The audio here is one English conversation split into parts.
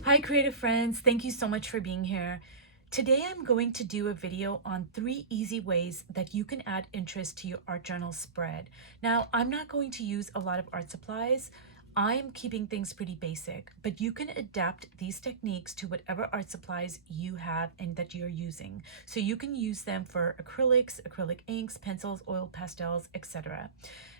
Hi creative friends, thank you so much for being here. Today I'm going to do a video on 3 easy ways that you can add interest to your art journal spread. Now, I'm not going to use a lot of art supplies. I'm keeping things pretty basic, but you can adapt these techniques to whatever art supplies you have and that you're using. So you can use them for acrylics, acrylic inks, pencils, oil pastels, etc.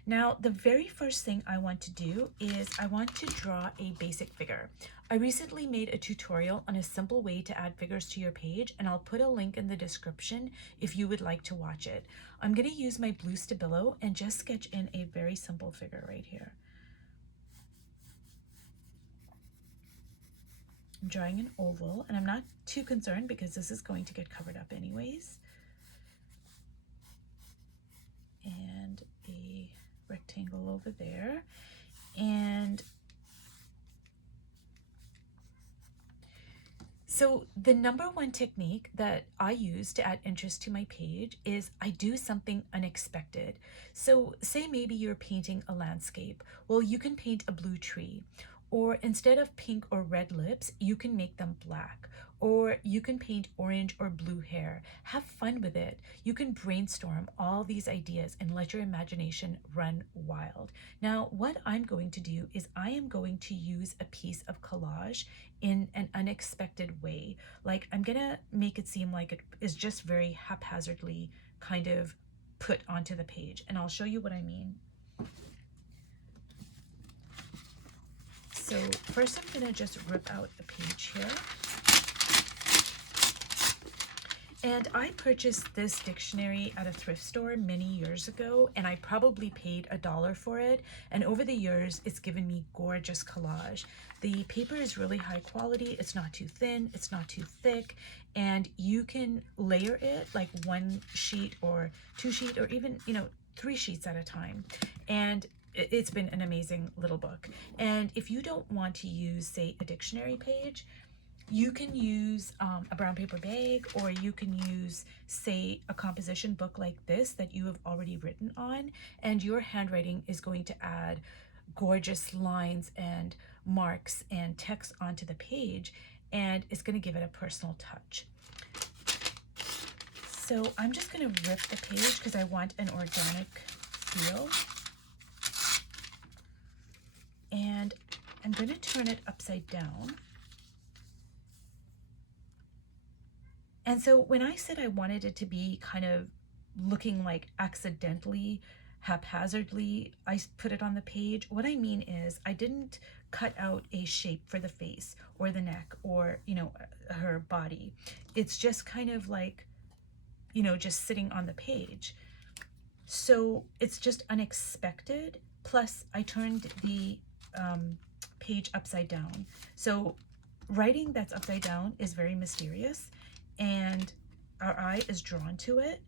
Now, the very first thing I want to do is I want to draw a basic figure. I recently made a tutorial on a simple way to add figures to your page, and I'll put a link in the description if you would like to watch it. I'm going to use my blue Stabilo and just sketch in a very simple figure right here. I'm drawing an oval, and I'm not too concerned because this is going to get covered up anyways. And a rectangle over there. And so the number one technique that I use to add interest to my page is I do something unexpected. So say maybe you're painting a landscape. Well, you can paint a blue tree. Or instead of pink or red lips, you can make them black. Or you can paint orange or blue hair. Have fun with it. You can brainstorm all these ideas and let your imagination run wild. Now, what I'm going to do is I am going to use a piece of collage in an unexpected way. Like, I'm gonna make it seem like it is just very haphazardly kind of put onto the page, and I'll show you what I mean. So first I'm gonna just rip out a page here. And I purchased this dictionary at a thrift store many years ago, and I probably paid $1 for it. And over the years, it's given me gorgeous collage. The paper is really high quality. It's not too thin, it's not too thick, and you can layer it like 1 sheet or 2 sheet or even, 3 sheets at a time. And it's been an amazing little book. And if you don't want to use, say, a dictionary page, you can use a brown paper bag, or you can use, say, a composition book like this that you have already written on, and your handwriting is going to add gorgeous lines and marks and text onto the page, and it's going to give it a personal touch. So I'm just going to rip the page because I want an organic feel. And I'm going to turn it upside down. And so when I said I wanted it to be kind of looking like accidentally, haphazardly, I put it on the page, what I mean is I didn't cut out a shape for the face or the neck or, her body. It's just kind of like, just sitting on the page. So it's just unexpected. Plus, I turned the page upside down. So writing that's upside down is very mysterious, and our eye is drawn to it,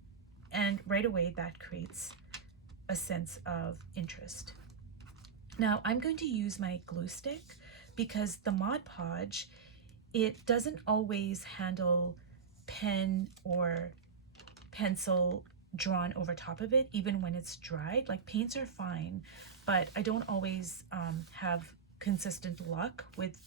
and right away that creates a sense of interest. Now I'm going to use my glue stick because the Mod Podge, it doesn't always handle pen or pencil drawn over top of it even when it's dried. Like, paints are fine, but I don't always have consistent luck with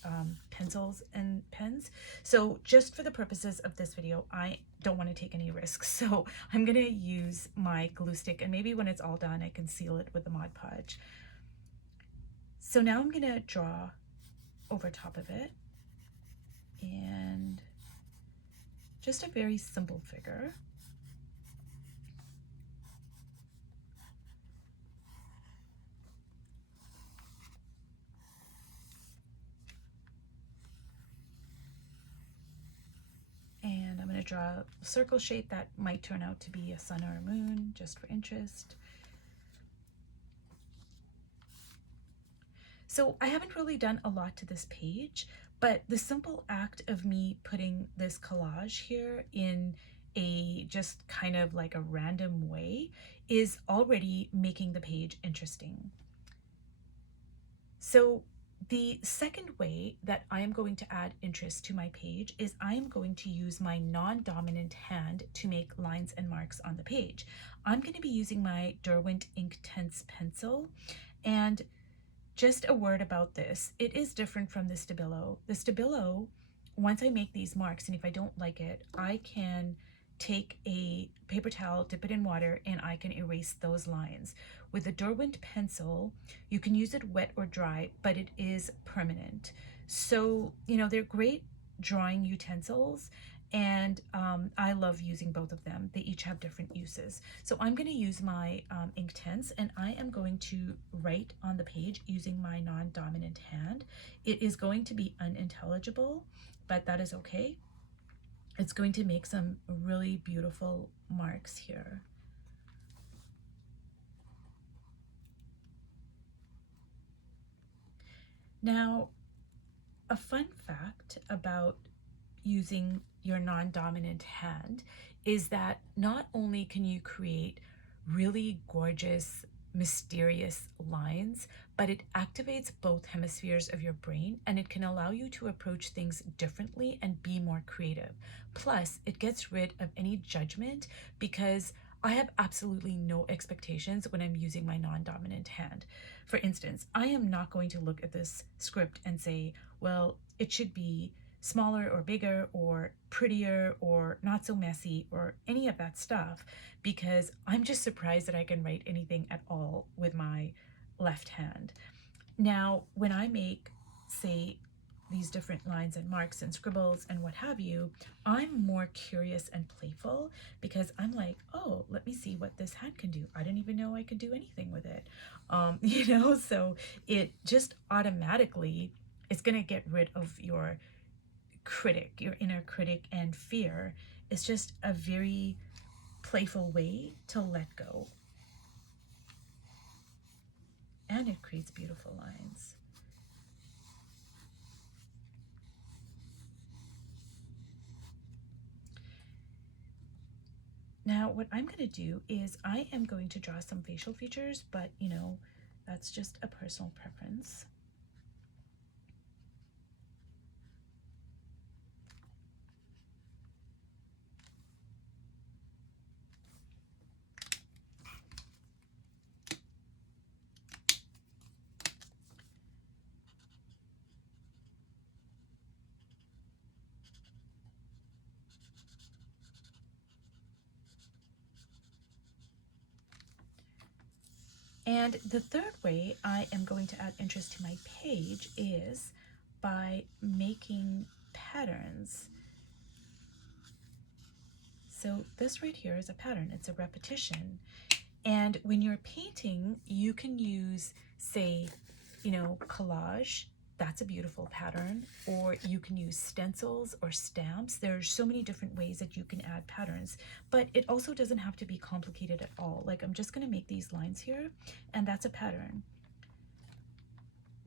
pencils and pens. So just for the purposes of this video, I don't want to take any risks. So I'm going to use my glue stick, and maybe when it's all done, I can seal it with the Mod Podge. So now I'm going to draw over top of it, and just a very simple figure. And I'm going to draw a circle shape that might turn out to be a sun or a moon, just for interest. So I haven't really done a lot to this page, but the simple act of me putting this collage here in a just kind of like a random way is already making the page interesting. So the second way that I am going to add interest to my page is I am going to use my non-dominant hand to make lines and marks on the page. I'm going to be using my Derwent Inktense pencil, and just a word about this. It is different from the Stabilo. The Stabilo, once I make these marks, and if I don't like it, I can take a paper towel, dip it in water, and I can erase those lines. With the Derwent pencil, you can use it wet or dry, but it is permanent. So, you know, they're great drawing utensils, and I love using both of them. They each have different uses. So I'm going to use my Inktense, and I am going to write on the page using my non-dominant hand. It is going to be unintelligible, but that is okay. It's going to make some really beautiful marks here. Now, a fun fact about using your non-dominant hand is that not only can you create really gorgeous, mysterious lines, but it activates both hemispheres of your brain, and it can allow you to approach things differently and be more creative. Plus, it gets rid of any judgment, because I have absolutely no expectations when I'm using my non-dominant hand. For instance, I am not going to look at this script and say, well, it should be smaller or bigger or prettier or not so messy or any of that stuff, because I'm just surprised that I can write anything at all with my left hand. Now, when I make, say, these different lines and marks and scribbles and what have you, I'm more curious and playful, because I'm like, oh, let me see what this hand can do. I didn't even know I could do anything with it. You know, so it just automatically is going to get rid of your critic, your inner critic and fear. It's just a very playful way to let go. And it creates beautiful lines. Now, what I'm going to do is I am going to draw some facial features, but you know, that's just a personal preference. And the third way I am going to add interest to my page is by making patterns. So this right here is a pattern, it's a repetition. And when you're painting, you can use, say, you know, collage. That's a beautiful pattern. Or you can use stencils or stamps. There's so many different ways that you can add patterns, but it also doesn't have to be complicated at all. Like, I'm just going to make these lines here, and that's a pattern.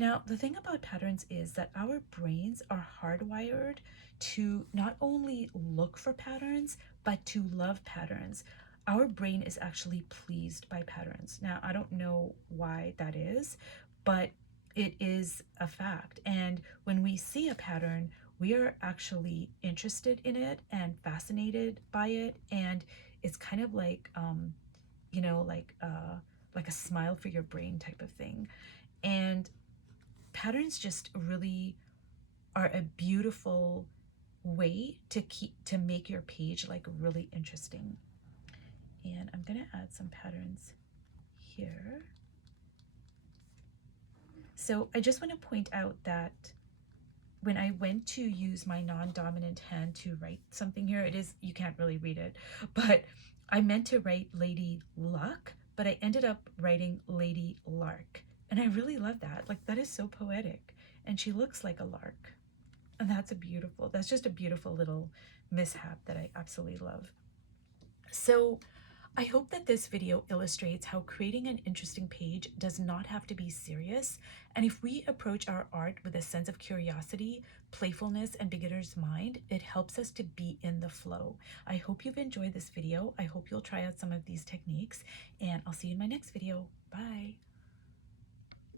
Now, the thing about patterns is that our brains are hardwired to not only look for patterns, but to love patterns. Our brain is actually pleased by patterns. Now, I don't know why that is, but it is a fact. And when we see a pattern, we are actually interested in it and fascinated by it. And it's kind of like, you know, like a smile for your brain type of thing. And patterns just really are a beautiful way to make your page like really interesting. And I'm gonna add some patterns here. So I just want to point out that when I went to use my non-dominant hand to write something here, it is, you can't really read it, but I meant to write Lady Luck, but I ended up writing Lady Lark. And I really love that. Like, that is so poetic. And she looks like a lark. And that's just a beautiful little mishap that I absolutely love. So I hope that this video illustrates how creating an interesting page does not have to be serious. And if we approach our art with a sense of curiosity, playfulness, and beginner's mind, it helps us to be in the flow. I hope you've enjoyed this video. I hope you'll try out some of these techniques, and I'll see you in my next video. Bye.